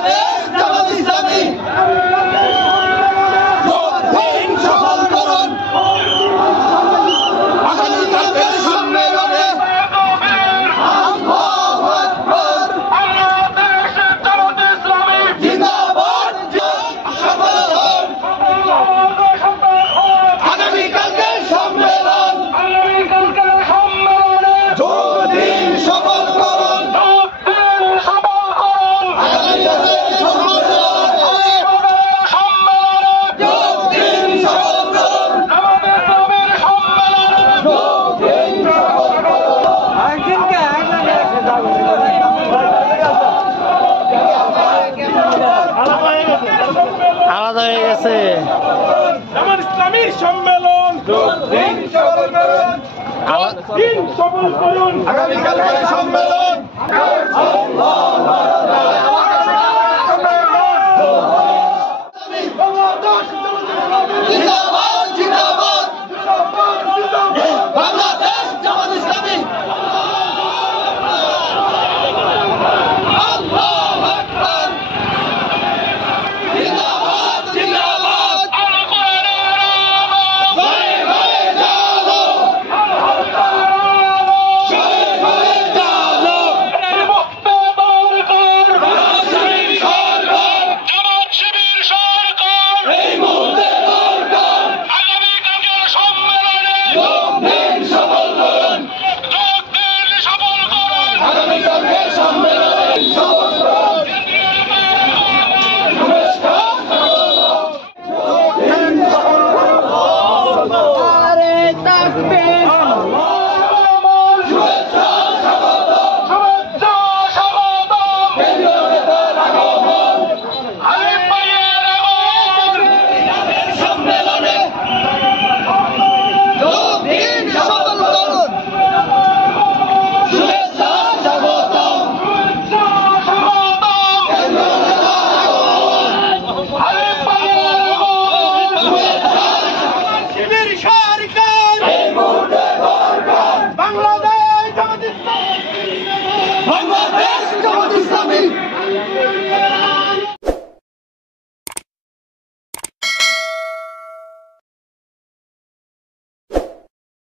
বাংলাদেশ জামাত ইসলামী সফল করুন আগামীকালকের সম্মেলনে জিন্দাবাদ আগামীকালকের সম্মেলন যোগ দিন সফল করুন আলাদা হয়ে গেছে জামাত ইসলামী সম্মেলন সফল করুন আগামীকালকের সম্মেলন জিন্দাবাদ জিন্দাবাদ বাংলাদেশ জামাত ইসলামী আল্লাহু আকবার জিন্দাবাদ জিন্দাবাদ জয় হয়ে জালো জয় হয়ে জালো এই মুহূর্তে দরকার যোগ দিন সফল করুন আগামীকালকের সম্মেলনে সফল করুন শুভেচ্ছা শুভেচ্ছা স্বাগতম কেন্দ্রীয় নেতার আগমন সম্মেলনে যোগ দিন সফল করুন শুভেচ্ছা স্বাগতম কেন্দ্রীয় নেতার আগমন শুভেচ্ছা শিবির সরকার এই মুহূর্তে দরকার বাংলাদেশ জামাত ইসলামী বাংলাদেশ জামাত ইসলামী